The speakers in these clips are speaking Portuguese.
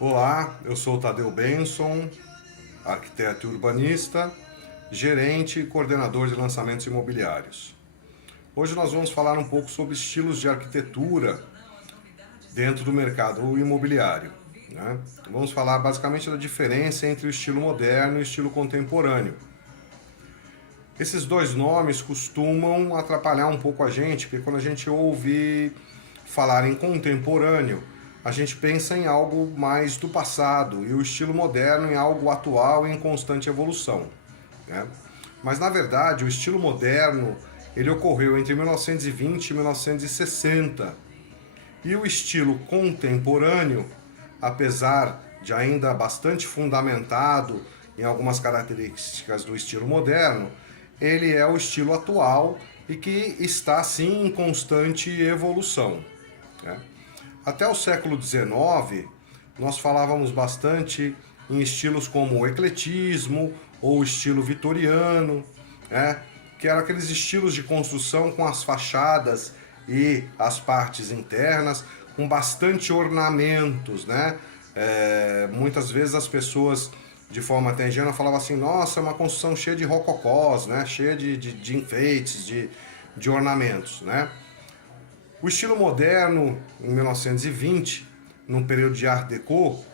Olá, eu sou o Tadeu Benson, arquiteto e urbanista, gerente e coordenador de lançamentos imobiliários. Hoje nós vamos falar um pouco sobre estilos de arquitetura dentro do mercado imobiliário, né? Vamos falar basicamente da diferença entre o estilo moderno e o estilo contemporâneo. Esses dois nomes costumam atrapalhar um pouco a gente, porque quando a gente ouve falar em contemporâneo, a gente pensa em algo mais do passado e o estilo moderno em algo atual e em constante evolução, né? Mas na verdade o estilo moderno ele ocorreu entre 1920 e 1960 e o estilo contemporâneo, apesar de ainda bastante fundamentado em algumas características do estilo moderno, ele é o estilo atual e que está sim em constante evolução, né? Até o século XIX, nós falávamos bastante em estilos como o ecletismo ou o estilo vitoriano, né? Que eram aqueles estilos de construção com as fachadas e as partes internas com bastante ornamentos, né? Muitas vezes as pessoas, de forma até ingênua, falavam assim: nossa, é uma construção cheia de rococós, né? Cheia de enfeites, de ornamentos, né? O estilo moderno, em 1920, num período de Art Deco,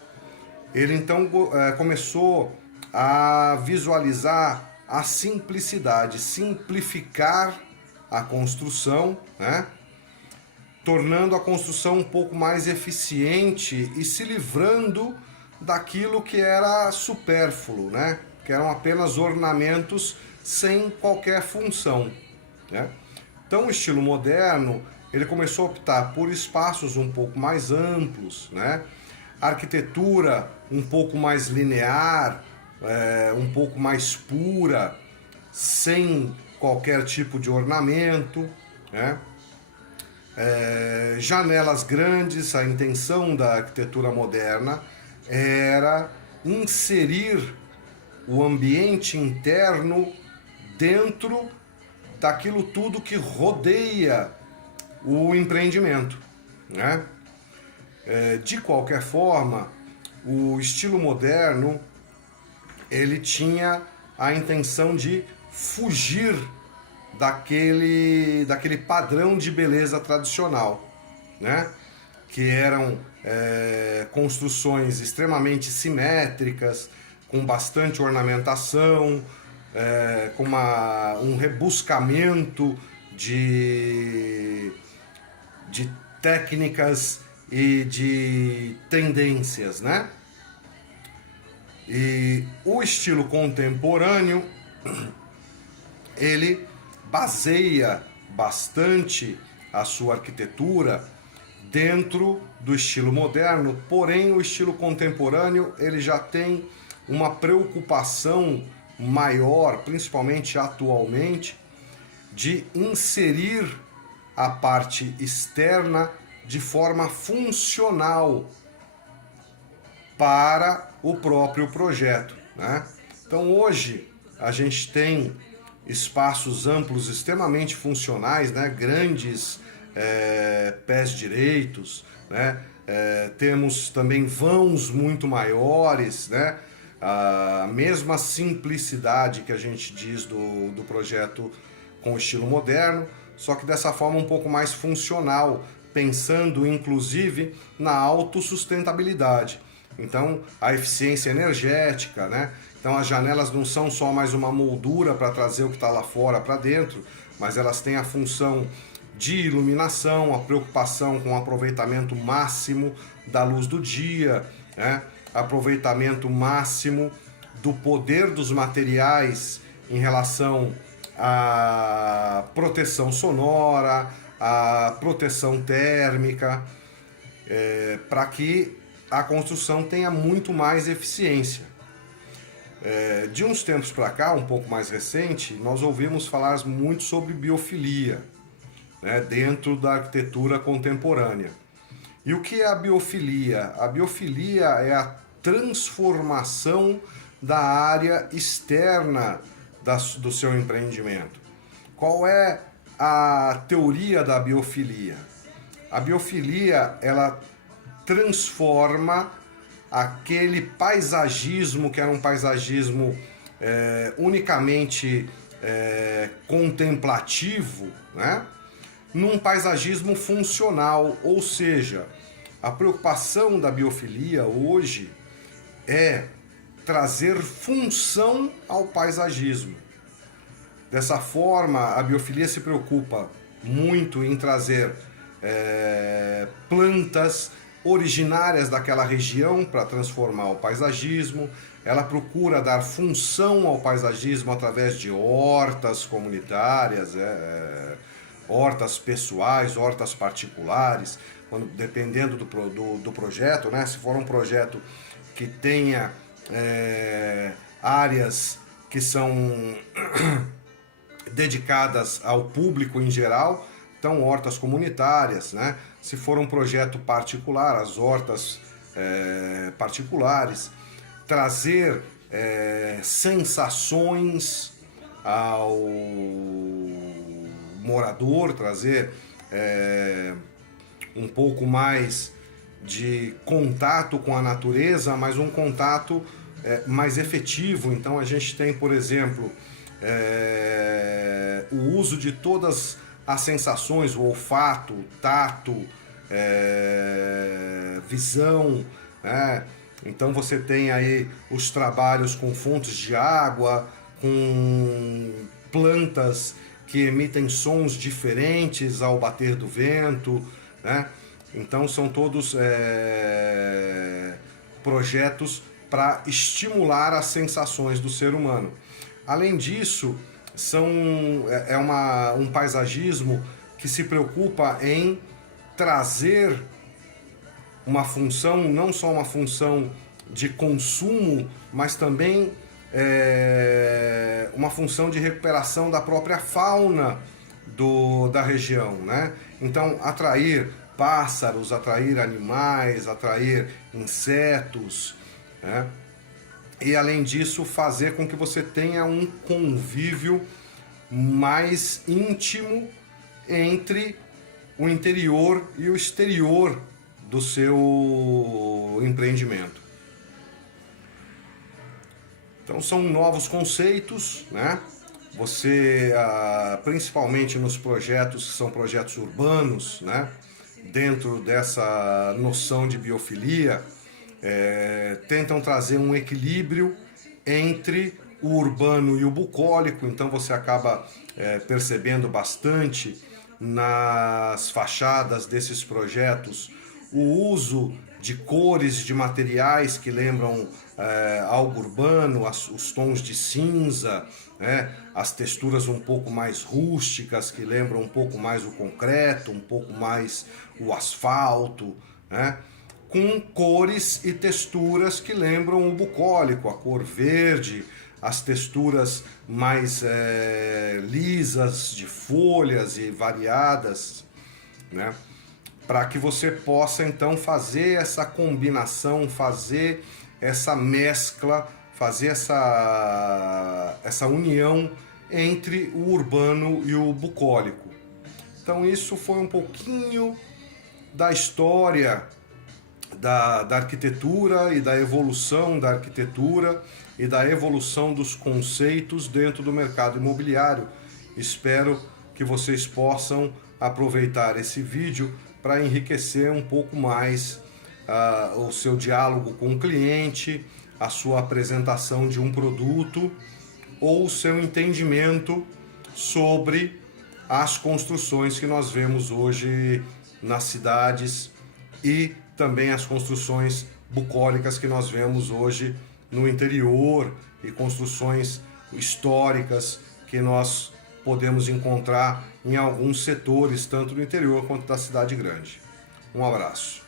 ele então começou a visualizar a simplicidade, simplificar a construção, né? Tornando a construção um pouco mais eficiente e se livrando daquilo que era supérfluo, né? Que eram apenas ornamentos sem qualquer função, né? Então o estilo moderno ele começou a optar por espaços um pouco mais amplos, né? Arquitetura um pouco mais linear, um pouco mais pura, sem qualquer tipo de ornamento, né? Janelas grandes, a intenção da arquitetura moderna era inserir o ambiente interno dentro daquilo tudo que rodeia o empreendimento, né? De qualquer forma, o estilo moderno ele tinha a intenção de fugir daquele padrão de beleza tradicional, né? Que eram construções extremamente simétricas, com bastante ornamentação, com um rebuscamento de técnicas e de tendências, né? E o estilo contemporâneo, ele baseia bastante a sua arquitetura dentro do estilo moderno, porém o estilo contemporâneo ele já tem uma preocupação maior, principalmente atualmente, de inserir a parte externa de forma funcional para o próprio projeto, né? Então hoje a gente tem espaços amplos extremamente funcionais, né? Grandes pés direitos, né? Temos também vãos muito maiores, né? A mesma simplicidade que a gente diz do projeto com estilo moderno, só que dessa forma um pouco mais funcional, pensando inclusive na autossustentabilidade. Então, a eficiência energética, né? Então, as janelas não são só mais uma moldura para trazer o que está lá fora para dentro, mas elas têm a função de iluminação, a preocupação com o aproveitamento máximo da luz do dia, né? Aproveitamento máximo do poder dos materiais em relação à proteção sonora, à proteção térmica, para que a construção tenha muito mais eficiência. De uns tempos para cá, um pouco mais recente, nós ouvimos falar muito sobre biofilia, né, dentro da arquitetura contemporânea. E o que é a biofilia? A biofilia é a transformação da área externa do seu empreendimento. Qual é a teoria da biofilia? A biofilia, ela transforma aquele paisagismo que era um paisagismo unicamente contemplativo, né, num paisagismo funcional, ou seja, a preocupação da biofilia hoje é trazer função ao paisagismo. Dessa forma, a biofilia se preocupa muito em trazer plantas originárias daquela região para transformar o paisagismo. Ela procura dar função ao paisagismo através de hortas comunitárias, hortas pessoais, hortas particulares, dependendo do projeto, né? Se for um projeto que tenha áreas que são dedicadas ao público em geral, então hortas comunitárias, né? Se for um projeto particular, as hortas particulares, trazer sensações ao morador, trazer um pouco mais de contato com a natureza, mas um contato mais efetivo. Então a gente tem, por exemplo, o uso de todas as sensações, o olfato, o tato, visão, né? Então você tem aí os trabalhos com fontes de água, com plantas que emitem sons diferentes ao bater do vento, né? Então são todos projetos para estimular as sensações do ser humano. Além disso, um paisagismo que se preocupa em trazer uma função, não só uma função de consumo, mas também uma função de recuperação da própria fauna da região, né? Então, atrair pássaros, atrair animais, atrair insetos, né? E além disso, fazer com que você tenha um convívio mais íntimo entre o interior e o exterior do seu empreendimento. Então são novos conceitos, né? Você, principalmente nos projetos que são projetos urbanos, né? Dentro dessa noção de biofilia, tentam trazer um equilíbrio entre o urbano e o bucólico. Então você acaba percebendo bastante nas fachadas desses projetos o uso de cores, de materiais que lembram algo urbano, os tons de cinza, né? As texturas um pouco mais rústicas que lembram um pouco mais o concreto, um pouco mais o asfalto, né? Com cores e texturas que lembram o bucólico, a cor verde, as texturas mais lisas de folhas e variadas, né? Para que você possa então fazer essa combinação, fazer essa mescla, fazer essa união entre o urbano e o bucólico. Então isso foi um pouquinho da história da arquitetura e da evolução da arquitetura e da evolução dos conceitos dentro do mercado imobiliário. Espero que vocês possam aproveitar esse vídeo para enriquecer um pouco mais o seu diálogo com o cliente, a sua apresentação de um produto ou o seu entendimento sobre as construções que nós vemos hoje nas cidades e também as construções bucólicas que nós vemos hoje no interior e construções históricas que nós podemos encontrar em alguns setores, tanto do interior quanto da cidade grande. Um abraço.